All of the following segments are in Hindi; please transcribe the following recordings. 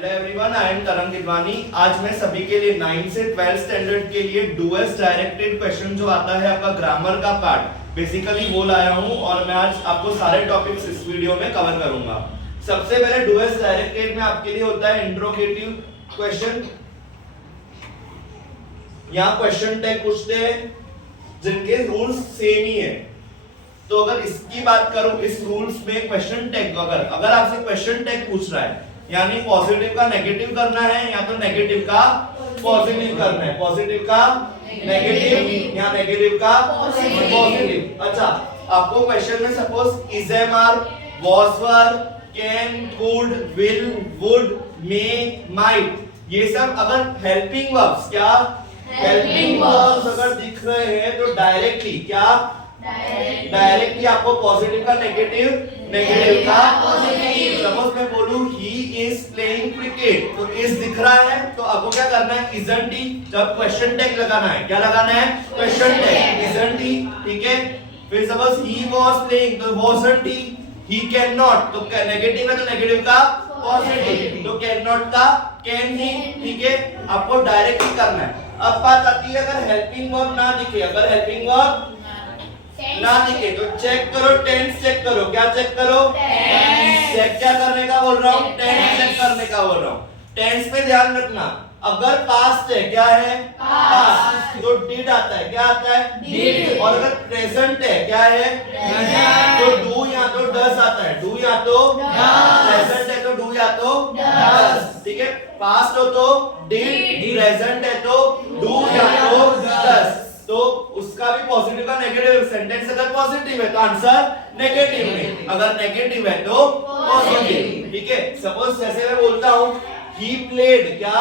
हेलो एवरीवन, आई एम तरंग गिदवानी। आज मैं सभी के लिए 9 से 12 स्टैंडर्ड के लिए डूएस डायरेक्टेड क्वेश्चन जो आता है आपका ग्रामर का पार्ट बेसिकली वो लाया हूं और मैं आज आपको सारे टॉपिक्स इस वीडियो में कवर करूंगा। सबसे पहले डूएस डायरेक्टेड में आपके लिए होता है इंट्रोगेटिव क्वेश्चन। यहाँ क्वेश्चन टैग पूछते हैं जिनके रूल्स सेम ही है। तो अगर इसकी बात करूं, इस रूल्स में क्वेश्चन टैग अगर आपसे क्वेश्चन टैग पूछ रहा है यानी पॉजिटिव का नेगेटिव करना है या तो नेगेटिव का पॉजिटिव करना है, पॉजिटिव का नेगेटिव या नेगेटिव का पॉजिटिव। अच्छा, आपको क्वेश्चन में suppose is am are, was were, can, could, will, would, may, might, ये सब अगर हेल्पिंग वर्ब्स, क्या हेल्पिंग वर्ब्स अगर दिख रहे हैं तो डायरेक्टली क्या डायरेक्टली आपको पॉजिटिव का नेगेटिव, नेगेटिव का पॉजिटिव। सपोज मैं बोलूं ही इज प्लेइंग क्रिकेट, तो इज दिख रहा है तो आपको क्या करना है, इजंट ही। जब क्वेश्चन टैग लगाना है, क्या लगाना है, क्वेश्चन टैग, इजंट ही, ठीक है। फिर सपोज ही वाज प्लेइंग तो वाजंट ही कैन नॉट, तो नेगेटिव है तो नेगेटिव का पॉजिटिव, तो कैन नॉट का कैन ही, ठीक है। आपको डायरेक्टली करना है। अब बात आती है अगर हेल्पिंग वर्ब ना दिखे, अगर हेल्पिंग वर्ब ना दिखे तो चेक करो, टेंस चेक करो। क्या चेक करो, टेंस। चेक क्या करने का बोल रहा हूँ, टेंस चेक करने का बोल रहा हूँ। टेंस पे ध्यान रखना, अगर पास्ट है क्या है, पास्ट, तो डिड आता है, क्या आता है, डिड। और अगर प्रेजेंट है क्या है, तो डू या तो डज आता है, डू या तो प्रेजेंट है तो डू या तो डज, ठीक है। पास्ट हो तो डिड, प्रेजेंट है तो डू या तो डज। तो उसका भी पॉजिटिव का नेगेटिव, सेंटेंस अगर पॉजिटिव है तो आंसर नेगेटिव में, अगर नेगेटिव है तो पॉजिटिव, ठीक है। सपोज जैसे मैं बोलता हूं ही प्लेड, क्या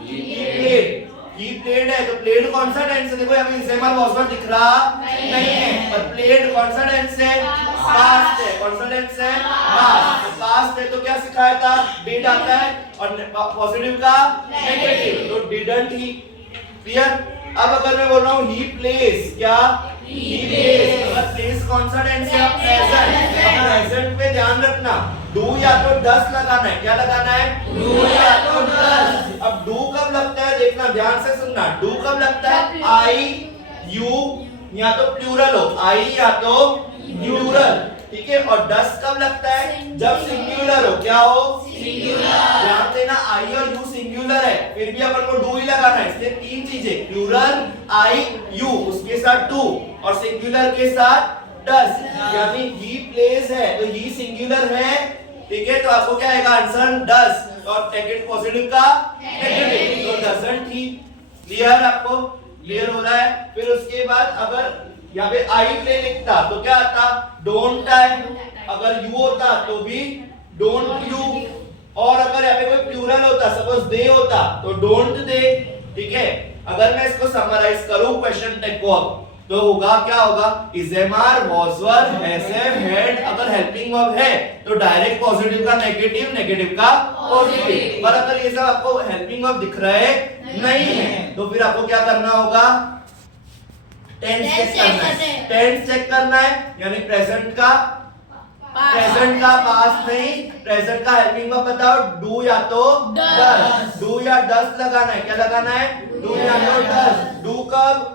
ही प्लेड है तो प्लेड कौन सा टेंस है, देखो यहाँ पे इज वाज वर दिख रहा नहीं है, पर प्लेड कौन सा टेंस है, पास्ट है। कौन सा टेंस है, पास्ट। पास्ट है तो क्या सिखाया था, डिड आता है, और पॉजिटिव का नेगेटिव तो डिडंट ही। क्लियर। अब अगर मैं बोल रहा हूँ ही प्लेस, क्या ही प्लेस, अगर प्लेस कौन सा टेंस है, प्रेजेंट। प्रेजेंट पे ध्यान रखना, डू या तो डस लगाना है, क्या लगाना है, डू या तो डस। अब डू कब लगता है, देखना ध्यान से सुनना, डू कब लगता है, आई यू या तो प्लूरल हो, आई या तो प्लूरल, ठीक है। और डस कब लगता है, जब सिंगुलर हो, क्या हो, सिंगुलर। ध्यान देना, आई और यू सिंगुलर है फिर भी अपन को डू ही लगाना है, इसलिए तीन चीजें, प्लूरल आई यू, उसके साथ डू, और सिंगुलर के साथ डस। यानी ही प्लेस है तो ही सिंगुलर है, ठीक है। तो आपको क्या आएगा आंसर, डस, और नेगेटिव पॉजिटिव का नेगेटिव तो डजंट ही। क्लियर, आपको क्लियर हो रहा है। फिर उसके बाद अगर यहाँ पे आई प्ले लिखता तो क्या आता, डोंट आई। अगर यू होता तो भी डोंट यू, और अगर यहाँ पे कोई प्लूरल होता, सपोज दे होता तो डोंट दे, ठीक है। अगर मैं इसको समराइज करूं क्वेश्चन टैग को, तो होगा क्या होगा, is am are, was were, has have, had. अगर हेल्पिंग वर्ब है तो डायरेक्ट पॉजिटिव का नेगेटिव, नेगेटिव का पॉजिटिव। पर अगर ये सब आपको हेल्पिंग वर्ब दिख रहे नहीं है तो फिर आपको क्या करना होगा, टेंस चेक करना है। टेंस चेक करना है यानी प्रेजेंट का पास्ट नहीं, प्रेजेंट का हेल्पिंग वर्ब बताओ, डू या तो डज, डू या डज लगाना है, क्या लगाना है, डू या तो डज। डू कब,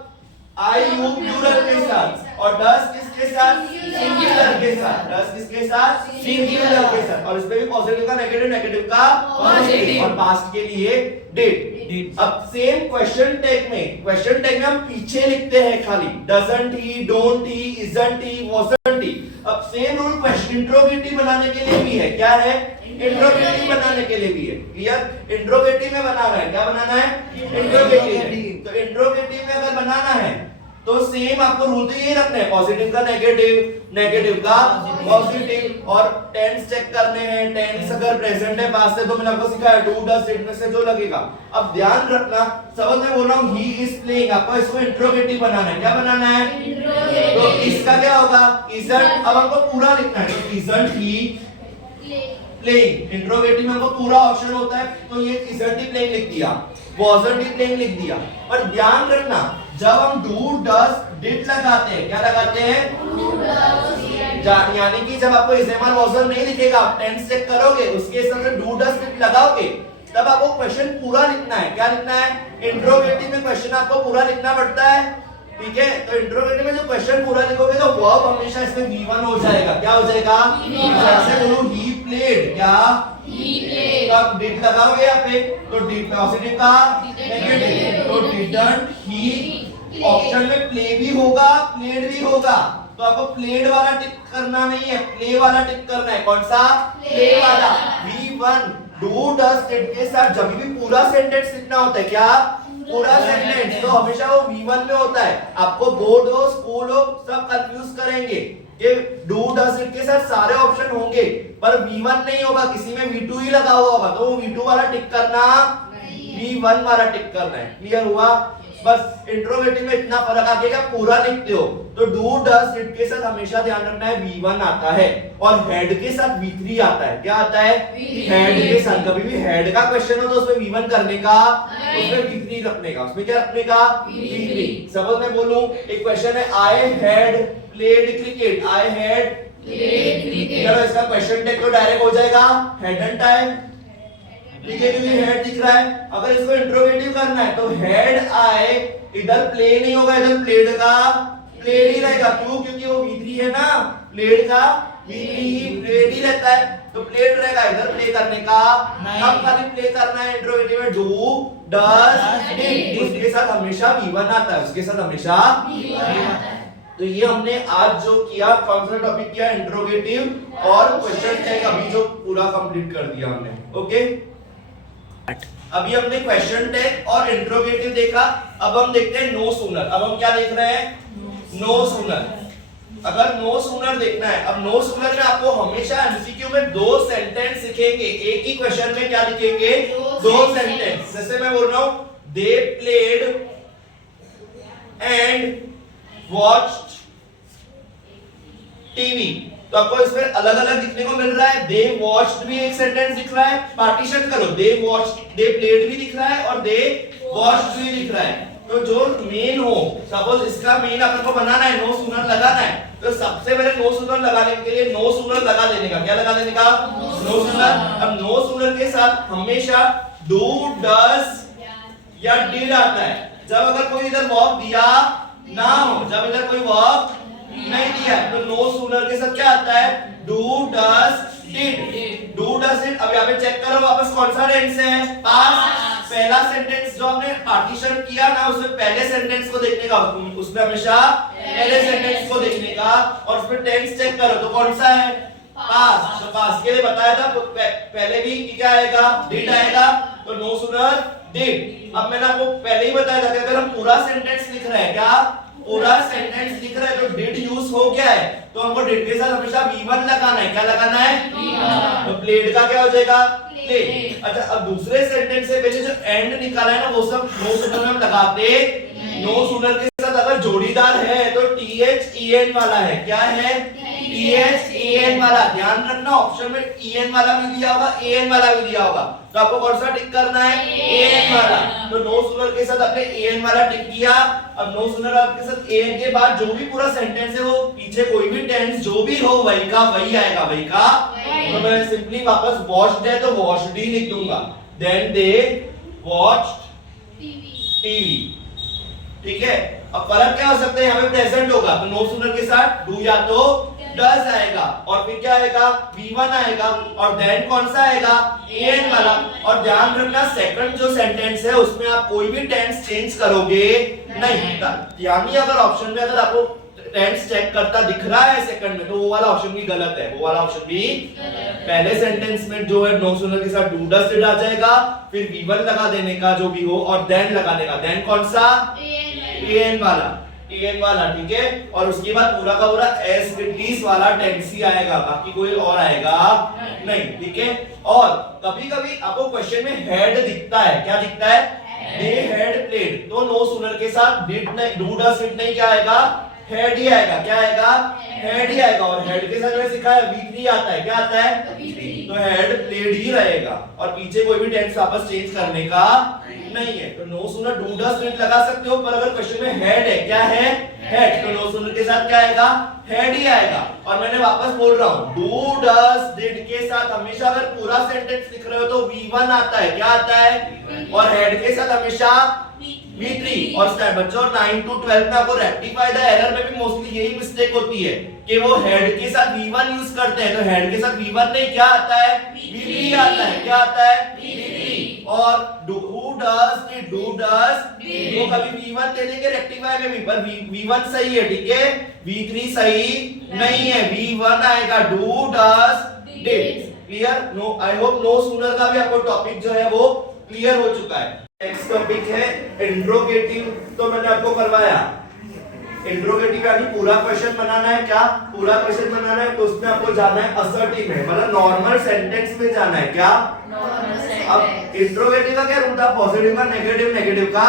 आई यू प्लूरल के साथ, और डज किसके साथ, सिंगुलर के साथ। डज किसके साथ, सिंगुलर के साथ, और इसमें भी पॉजिटिव का नेगेटिव, नेगेटिव का पॉजिटिव, और पास्ट के लिए डिड। अब सेम क्वेश्चन टैग में हम पीछे लिखते हैं खाली, doesn't he, don't he, isn't he, wasn't he. अब सेम रूल क्वेश्चन इंट्रोगेटिव बनाने के लिए भी है, क्या है, इंट्रोगेटिव बनाने के लिए भी है। क्लियर, इंट्रोगेटिव में बनाना है, क्या बनाना है, इंट्रोगेटिव। तो इंट्रोगेटिव में अगर बनाना है तो सेम आपको रूल तो यही रखना है, पॉजिटिव का नेगेटिव, नेगेटिव का पॉजिटिव, और टेंस चेक करने हैं। टेंस अगर प्रेजेंट है, पास्ट है तो मैंने आपको सिखाया डू डज डिड में से जो लगेगा। अब ध्यान रखना, सपोज मैं बोल रहा हूँ ही इज प्लेइंग, आपको इसको इंट्रोगेटिव बनाना है, क्या बनाना है, तो इसका क्या होगा, इजंट। अब हमको पूरा लिखना है, तो इजंट ही प्लेइंग। इंट्रोगेटिव में हमको पूरा ऑप्शन होता है, तो ये इजंट ही प्लेइंग लिख दिया, वाजंट ही प्लेइंग लिख दिया। पर ध्यान रखना, जब हम डू डज डिड लगाते हैं, क्या लगाते हैं, यानी कि जब आपको इज एम आर वाजंट नहीं दिखेगा, आप टेंस चेक करोगे, उसके सामने डू डज डिड लगाओगे तब आपको क्वेश्चन पूरा लिखना है। क्या लिखना है? इंट्रोगेटिव में क्वेश्चन आपको पूरा लिखना पड़ता है, ठीक है। तो इंट्रोगेटिव में जो क्वेश्चन पूरा लिखोगे तो वर्ब हमेशा इसमें V1 हो जाएगा। क्या हो जाएगा? जैसे बोलूं ही प्लेड, क्या ही प्लेड, तब डिड लगाओगे यहाँ पे तो डिड पॉजिटिव का नेगेटिव, तो डिडंट ही, ऑप्शन में प्ले भी होगा प्लेड भी होगा, तो आपको प्लेड वाला टिक करना नहीं है, प्ले वाला टिक करना है। कौन सा? प्ले वाला। V1 डू डज डिड के साथ जब भी पूरा सेंटेंस लिखना होता है, क्या पूरा सेंटेंस, तो हमेशा वो V1 में होता है। आपको बोर्ड हो स्कूल हो सब कंफ्यूज करेंगे कि डू डज डिड के साथ सारे ऑप्शन होंगे पर V1 नहीं होगा, किसी में V2 ही लगा हुआ होगा, तो वो V2 वाला टिक करना, V1 वाला टिक करना है। क्लियर हुआ? बस इंट्रोगेटिव में इतना फर्क आ गया, पूरा लिखते हो तो डू डज डिड के साथ हमेशा ध्यान रखना है V1 आता है और हेड के साथ V3 आता है। क्या आता है? हेड के साथ। कभी भी हेड का क्वेश्चन हो तो उसमें V1 करने का, उसमें V3 रखने का। उसमें क्या रखने का? V3। सपोज मैं बोलूं एक क्वेश्चन है I had played cricket, I had played cricket, चलो इसका क्वेश्चन टैग तो डायरेक्ट हो जाएगा हेड टाइप, ठीक है, क्योंकि हेड दिख रहा है। अगर इसको इंट्रोगेटिव करना है तो हेड आए, इधर प्ले नहीं होगा, इधर प्लेड का प्लेड ही रहेगा। क्यों? क्योंकि वो V3 है ना, प्लेड का V3 ही प्लेड ही रहता है, तो प्लेड रहेगा। इधर प्ले करने का, अब खाली प्ले करना है इंट्रोगेटिव में डू डज डिड, उसके साथ हमेशा V1 आता है, उसके साथ हमेशा V1 आता है। तो ये हमने आज जो किया, कौन सा टॉपिक किया? इंट्रोगेटिव और क्वेश्चन टैग अभी जो पूरा कंप्लीट कर दिया हमने। ओके, अभी हमने क्वेश्चन टैग और इंट्रोगेटिव देखा, अब हम देखते हैं नो सूनर। अब हम क्या देख रहे हैं? No sooner. अगर नो सूनर देखना है, अब नो सूनर में आपको हमेशा एमसीक्यू में दो सेंटेंस लिखेंगे, एक ही क्वेश्चन में क्या लिखेंगे? दो सेंटेंस। जैसे मैं बोल रहा हूं they played and watched TV, तो आपको इसमें अलग अलग दिखने को मिल रहा है। दे वॉच्ड भी एक सेंटेंस दिख रहा है, पार्टीशन करो, दे वॉच्ड, दे प्लेड भी दिख रहा है और दे वॉच्ड भी दिख रहा है। तो जो मेन हो, सपोज इसका मेन अपन को बनाना है, नो सूनर लगाना है, तो सबसे पहले नो सूनर लगाने के लिए नो सूनर लगा देने का। क्या लगा देने का? No sooner. अब नो सूनर के साथ हमेशा डू डज या डिड आता है। जब अगर कोई इधर वर्ब दिया ना हो, जब इधर कोई वर्ब नहीं दिया तो नो सूनर के साथ क्या आता है? Do does did, do does did. अब यहाँ पे चेक करो वापस कौन सा टेंस है? पास्ट। पहला सेंटेंस जो हमने पार्टीशन किया ना, उसमें पहले सेंटेंस को देखने का, उसमें हमेशा पहले सेंटेंस को देखने का, और उसमें टेंस चेक करो तो कौन सा है? पास्ट। तो पास्ट के लिए बताया था पहले भी कि क्या आएगा? डिड आएगा, तो नो सूनर डिड। अब मैंने आपको पहले ही बताया था कि अगर हम पूरा सेंटेंस लिख रहे हैं, क्या पूरा सेंटेंस लिख रहे हैं तो डिड यूज हो गया है, तो हमको डिड के साथ हमेशा V1 लगाना है। क्या लगाना है? V1। तो प्लेड का क्या हो जाएगा? प्ले। अच्छा, अब दूसरे सेंटेंस से पहले जो एंड निकाला है ना, वो सब नो सूनर में हम लगाते। नो सूनर के साथ अगर जोड़ीदार है तो THEN वाला है। क्या है? THEN वाला। ध्यान रखना ऑप्शन में EN वाला भी दिया होगा, AN वाला भी दिया होगा, तो आपको कौन सा टिक करना है? AN वाला। तो नो सूनर के साथ आपने AN वाला टिक किया। अब नो सूनर आपके साथ AN के बाद जो भी पूरा सेंटेंस है, वो पीछे कोई भी टेंस जो भी हो वही का वही आएगा, वही का। तो मैं सिंपली वापस वॉच्ड है तो वॉच्ड ही लिख दूंगा। देन दे वॉच्ड टीवी, ठीक है। अब फर्क क्या हो सकता है? यहाँ पे प्रेजेंट होगा तो नो सूनर के साथ डू या तो डज आएगा, और फिर क्या आएगा? V1 आएगा, और देन कौन सा आएगा? AN वाला। और ध्यान रखना सेकंड जो सेंटेंस है उसमें आप कोई भी टेंस चेंज करोगे नहीं, यानी अगर ऑप्शन में अगर आपको टेंस चेक करता दिख रहा है सेकंड में, तो वो वाला ऑप्शन भी गलत है, वो वाला ऑप्शन भी। पहले सेंटेंस में जो है नो सूनर के साथ डू डज डिड आ जाएगा, फिर V1 लगा देने का जो भी हो, और देन लगाने का। देन कौन सा? AN वाला, TN वाला, ठीक है। और उसके बाद पूरा का पूरा एज इट इज वाला टेंस ही आएगा, बाकी कोई और आएगा नहीं, ठीक है। और कभी कभी आपको क्वेश्चन में हेड दिखता है, क्या दिखता है? दे हैड प्लेड, तो नो सूनर के साथ डिड नहीं, डू डज डिड नहीं, क्या आएगा? हेड ही आएगा। क्या आएगा? हेड ही आएगा। और हेड के साथ मैंने सिखाया V3 आता है। क्या आता है? तो हेड प्लेड ही रहेगा और पीछे कोई भी टेंस वापस चेंज करने का नहीं है। तो no sooner do does did लगा सकते हो, पर अगर क्वेश्चन में हेड है, क्या है? हेड, तो नो सूनर के साथ क्या आएगा? हेड ही आएगा। और मैंने वापस बोल रहा हूं, डू डज डिड के साथ हमेशा अगर पूरा सेंटेंस लिख रहे हो तो V1 आता है। क्या आता है? और हेड के साथ हमेशा V3। और बच्चों 9 to 12 में आपको रेक्टिफाई द एरर में भी मोस्टली यही मिस्टेक होती है कि वो हेड के साथ V1 यूज करते हैं। तो हेड के साथ V1 नहीं, क्या आता है? V3 आता है। क्या आता है? V3। और who does did, do does did, वो कभी V1 दे देंगे रेक्टिफाई में भी, पर V1 सही है, ठीक है? V3 सही नहीं है, V1 आएगा। do does did। Clear? No, I hope no sooner का भी आपको टॉपिक जो है वो क्लियर हो चुका है। नेक्स्ट टॉपिक है इंट्रोगेटिव। तो मैंने आपको करवाया इंट्रोगेटिव यानी पूरा क्वेश्चन बनाना है। क्या पूरा क्वेश्चन बनाना है? तो उसमें आपको जाना है असर्टिव में, मतलब नॉर्मल सेंटेंस में जाना है। क्या? अब इंट्रोगेटिव का क्या रूल था? पॉजिटिव का नेगेटिव, नेगेटिव का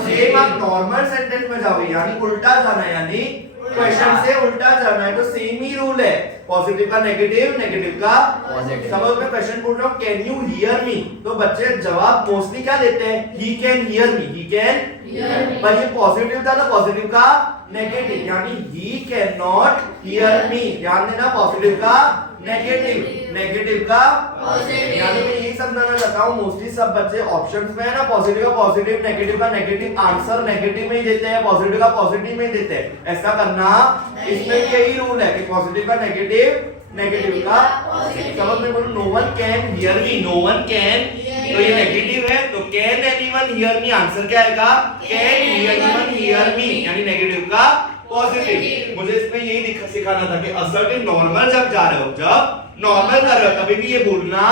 सेम। आप नॉर्मल सेंटेंस में जाओगे यानी उल्टा जाना है, यानी क्वेश्चन से उल्टा जाना है। तो सेम ही रूल है, पॉजिटिव का नेगेटिव, नेगेटिव का पॉजिटिव। समझ में? क्वेश्चन पूछ रहा हूं, कैन यू हियर मी? तो बच्चे जवाब मोस्टली क्या देते हैं? He can hear me, he can hear मी। पर ये पॉजिटिव था ना, पॉजिटिव का नेगेटिव, यानी he can not hear me. ध्यान देना, पॉजिटिव का नेगेटिव, नेगेटिव का पॉजिटिव। यानी मैं यही समझाना चाहता हूँ, मोस्टली सब बच्चे ऑप्शंस में है ना, पॉजिटिव का पॉजिटिव, नेगेटिव का नेगेटिव, आंसर नेगेटिव में ही देते हैं, पॉजिटिव का पॉजिटिव में ही देते हैं। ऐसा करना, इसमें यही रूल है कि पॉजिटिव का नेगेटिव, नेगेटिव का पॉजिटिव। समझ में? बोलो, no one can hear me, no one can, तो ये नेगेटिव है, तो can anyone hear me, answer क्या आएगा? कैन एनीवन हियर मी, यानी नेगेटिव का पॉजिटिव। मुझे इसमें यही सिखाना था कि असर्टिव नॉर्मल जब जा रहे हो, जब नॉर्मल कर रहे हो, कभी भी ये भूलना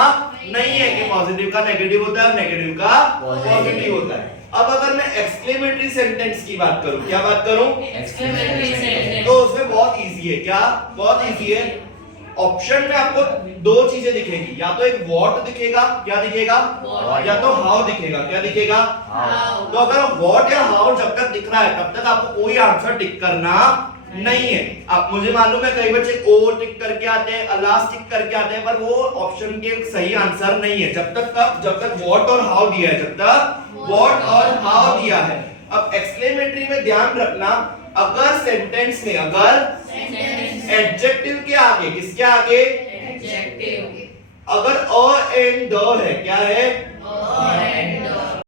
नहीं है कि पॉजिटिव का नेगेटिव होता है, नेगेटिव का पॉजिटिव होता है। अब अगर मैं एक्सक्लेमेटरी सेंटेंस की बात करूं, क्या बात करूं? Exclamatory sentence. तो उसमें बहुत इजी है। क्या? बहुत इजी है। ऑप्शन में आपको दो चीजें दिखेगी, या तो एक व्हाट दिखेगा, क्या दिखेगा? या तो हाउ दिखेगा, क्या दिखेगा? हाउ। तो अगर व्हाट या हाउ जब तक दिख रहा है तब तक आपको कोई आंसर टिक करना नहीं है। अब मुझे मालूम है कई बच्चे ओ टिक करके आते हैं, अलास टिक करके आते हैं, पर वो ऑप्शन के सही आंसर नहीं है जब तक व्हाट और हाउ दिया है, जब तक व्हाट और हाउ दिया है। अब एक्सक्लेमेटरी में ध्यान रखना, अगर सेंटेंस में एडजेक्टिव के आगे, किसके आगे? एडजेक्टिव। अगर अ एंड द है, क्या है?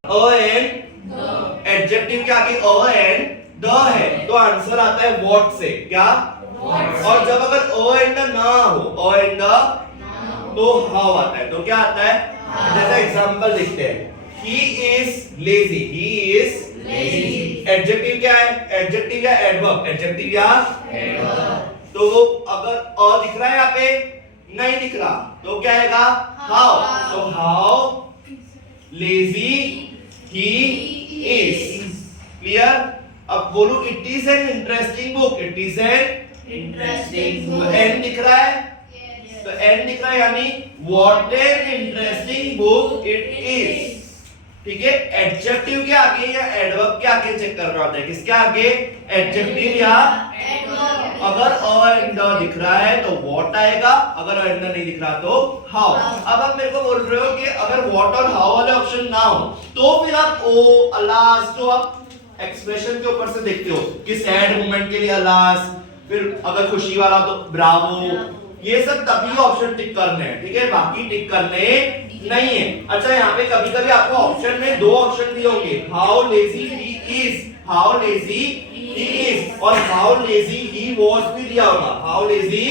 अ एंड एडजेक्टिव के आगे अ एंड द है, तो आंसर आता है व्हाट से। क्या? और जब अगर अ एंड द ना हो, अ एंड द, तो हाउ आता है। तो क्या आता है? जैसा एग्जांपल देखते हैं, he is lazy, he is lazy। Adjective क्या है? एडजेक्टिव या एडवर्ब? एडजेक्टिव या एडवर्ब। तो अगर अ दिख रहा है यहाँ पे, नहीं दिख रहा, तो क्या आएगा? हाउ। तो how lazy he is. Clear? अब बोलू, it is an interesting book, it is an interesting book. An दिख रहा है, तो एन दिख रहा है, यानी what an interesting book it is. ठीक है? एडजेक्टिव के आगे या एडवर्ब के आगे चेक कर रहा होता है, किसके आगे? एडजेक्टिव या एडवर्ब। अगर अ एंड द दिख रहा है तो व्हाट आएगा, अगर अ एंड द नहीं दिख रहा तो हाउ। अब आप मेरे को बोल रहे हो कि अगर व्हाट और हाउ वाले ऑप्शन ना हो तो फिर आप ओ, अलास, तो आप एक्सप्रेशन के ऊपर से देखते हो कि सैड मोमेंट के लिए अलास, फिर अगर खुशी वाला तो ब्रावो, ये सब तभी ऑप्शन टिक करने हैं, ठीक है? बाकी टिक करने नहीं है। अच्छा, यहाँ पे कभी कभी आपको ऑप्शन में दो ऑप्शन दिए होंगे, how lazy he is, how lazy he is, और हाउ लेजी ही वाज भी दिया होगा, हाउ लेजी,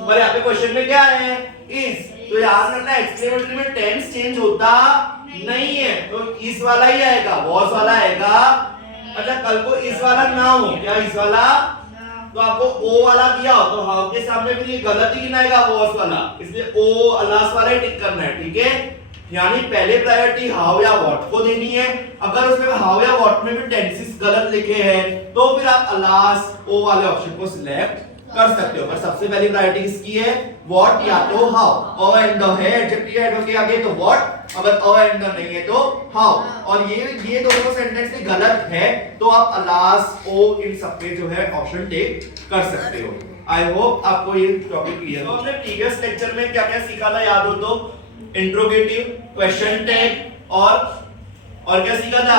पर यहाँ पे क्वेश्चन में क्या है? इज। तो याद रखना, एक्सक्लेमेटरी में टेंस चेंज होता नहीं है, तो इस वाला ही आएगा, वाज वाला आएगा। अच्छा, कल को इस वाला ना हो, क्या इस वाला, तो आपको ओ वाला दिया हो तो हाउ के सामने भी ये गलत ही गिनाएगा, वाज वाला, इसलिए ओ अलास वाला ही टिक करना है। ठीक है? यानी पहले प्रायोरिटी हाउ या व्हाट को देनी है। अगर उसमें हाउ या व्हाट में भी टेंसेस गलत लिखे हैं तो फिर आप अलास, ओ वाले ऑप्शन को सिलेक्ट कर सकते हो, पर सबसे पहली प्रायोरिटी किसकी है? व्हाट या तो हाउ। अ एंड द है, एडजेक्टिव ऐड होके आगे तो व्हाट, अगर अ एंड द नहीं है तो हाउ। और ये दोनों सेंटेंस भी गलत है तो आप अलास, ओ इन सब पे जो है ऑप्शन टेक कर सकते हो। आई होप आपको ये टॉपिक क्लियर हो। तो हमने प्रीवियस लेक्चर में क्या क्या सीखा था याद हो तो? इंट्रोगेटिव, क्वेश्चन टैग और क्या सीखा था?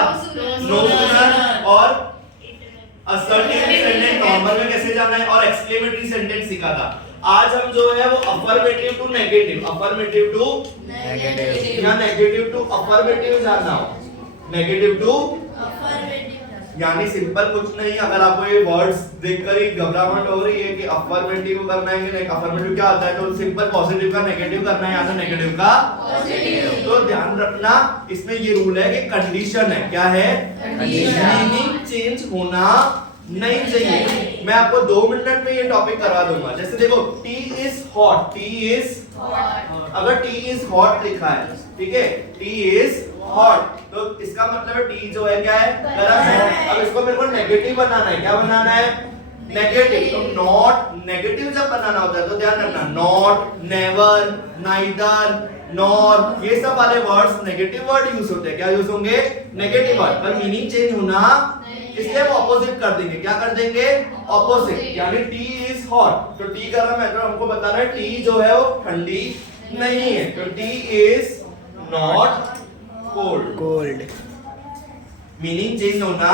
नो सूनर और असर्टिव सेंटेंस नॉर्मल में कैसे जाना है और एक्सक्लेमेटरी सेंटेंस सीखा था। आज हम जो है वो affirmative to negative, affirmative to negative या नेगेटिव टू अफर्मेटिव जानना हो। नेगेटिव टू यानी सिंपल कुछ नहीं, अगर आपको ये वर्ड्स देखकर ही घबराहट हो रही है कि अफर्मेटिव करना है कि नहीं, अफर्मेटिव क्या होता है, तो सिंपल पॉजिटिव का नेगेटिव करना है या तो नेगेटिव का पॉजिटिव। तो ध्यान रखना इसमें ये रूल है कि कंडीशन है, क्या है? मीनिंग चेंज होना नहीं चाहिए। मैं आपको 2 मिनट में ये टॉपिक करवा दूंगा। जैसे देखो, T is hot, T is hot, अगर टी इज हॉट लिखा है, ठीक है, टी इज हॉट, तो इसका मतलब है टी जो है क्या है? गर्म है। अब इसको मेरे को नेगेटिव बनाना है, क्या बनाना है? नेगेटिव। तो नॉट नेगेटिव जब बनाना होता है तो ध्यान रखना, नॉट, नेवर, नाइदर, नॉर, ये सब वाले वर्ड्स नेगेटिव वर्ड यूज होते हैं। क्या यूज होंगे? Negative word. पर मीनिंग चेंज होना, इसलिए वो ऑपोजिट कर देंगे। क्या कर देंगे? ऑपोजिट। यानी टी इज हॉट, तो टी का मतलब हमको बताना है टी जो है वो ठंडी नहीं है, तो T is not cold. Meaning change होना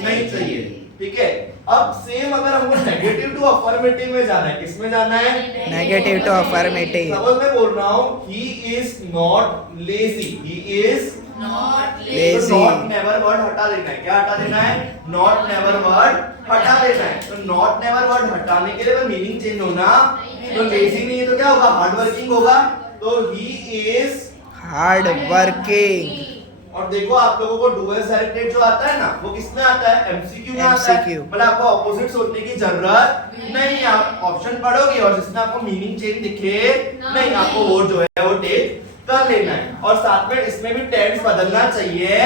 नहीं चाहिए, ठीक है। अब सेम अगर हमको नेगेटिव टू अफर्मेटिव में जाना है, किसमें जाना है? Negative to affirmative. सपोज मैं बोल रहा हूँ he is not lazy, he is not lazy. Not never word हटा देना है। क्या हटा देना है? नॉट नेवर वर्ड हटा देना है। तो नॉट नेवर वर्ड हटाने के लिए मीनिंग चेंज होना, तो लेजी नहीं है तो क्या होगा? हार्ड वर्किंग होगा। तो ही इज हार्ड वर्किंग। और देखो आप लोगों को डुअल सेलेक्टेड जो आता है ना, वो किसमें आता है? एमसीक्यू में आता है। MCQ। मतलब आपको ऑपोजिट सोचने की जरूरत नहीं है, आप ऑप्शन पढ़ोगे और जिसमें आपको मीनिंग चेंज दिखे नहीं, आपको वो जो है वो टेक कर लेना है। और साथ में इसमें भी टेंस बदलना चाहिए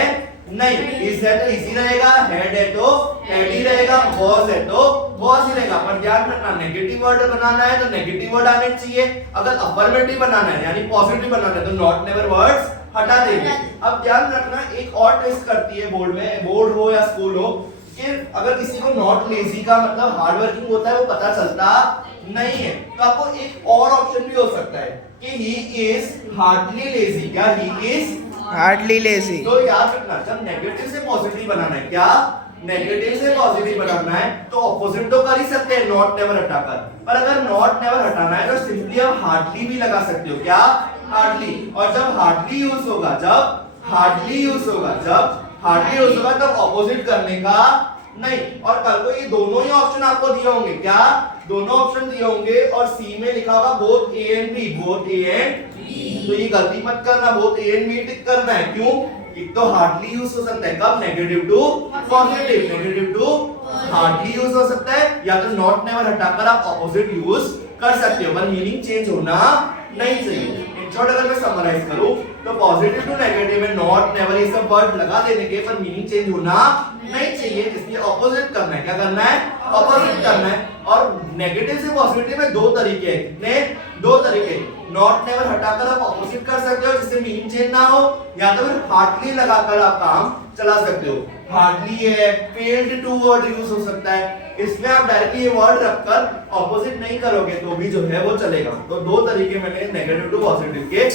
नहीं। इज है तो इजी रहेगा, हेड है तो हेड ही रहेगा, वॉज है तो वॉज ही रहेगा। पर ध्यान रखना, नेगेटिव वर्ड बनाना है तो नेगेटिव वर्ड आने चाहिए, अगर अफर्मेटिव बनाना है यानी पॉजिटिव बनाना है तो नॉट नेवर वर्ड्स हटा देंगे। अब ध्यान रखना, एक और टेस्ट करती है बोर्ड में, बोर्ड हो या स्कूल हो, कि अगर किसी को नॉट लेजी का मतलब हार्ड वर्किंग होता है वो पता चलता नहीं है, तो आपको एक और ऑप्शन भी हो सकता है कि ही इज हार्डली लेजी। क्या? He is hardly lazy. तो याद रखना, जब नेगेटिव से पॉजिटिव बनाना है, क्या नेगेटिव से पॉजिटिव बनाना है, तो ऑपोजिट तो कर ही सकते हैं नॉट नेवर हटाकर, पर अगर नॉट नेवर हटाना है तो सिंपली आप हार्डली भी लगा सकते हो। क्या? हार्डली। और जब हार्डली यूज होगा, तब ऑपोजिट करने का नहीं। और कल को ये दोनों ही ऑप्शन आपको दिए होंगे। क्या? दोनों ऑप्शन दिए होंगे और सी में लिखा होगा both A and B, both A and B. तो ये गलती मत करना, both A and B tick करना है। क्यों? एक तो हार्डली यूज हो सकता है, कब? Negative to positive, negative to hardly use हो सकता है, या तो नॉट नेवर हटाकर आप ऑपोजिट यूज कर सकते हो, पर मीनिंग चेंज होना नहीं चाहिए। इन शॉर्ट अगर मैं समराइज करूं तो पॉजिटिव टू नेगेटिव में नॉट नेवर ये सब वर्ड लगा देने के, पर मीनिंग चेंज होना नहीं चाहिए, इसलिए ऑपोजिट करना है। क्या करना है? ऑपोजिट करना है। और नेगेटिव से पॉजिटिव में 2 तरीके हैं। कितने? 2 तरीके। नॉट नेवर हटाकर आप ऑपोजिट कर सकते हो जिससे मीनिंग चेंज ना हो, या तो फिर हार्डली लगाकर आप काम चला सकते हो। हार्डली है, फेल्ड टू वर्ड यूज हो सकता है, इसमें आप डायरेक्टली ये वर्ड रखकर ऑपोजिट नहीं करोगे तो भी जो है वो चलेगा। तो 2 तरीके मैंने नेगेटिव टू पॉजिटिव के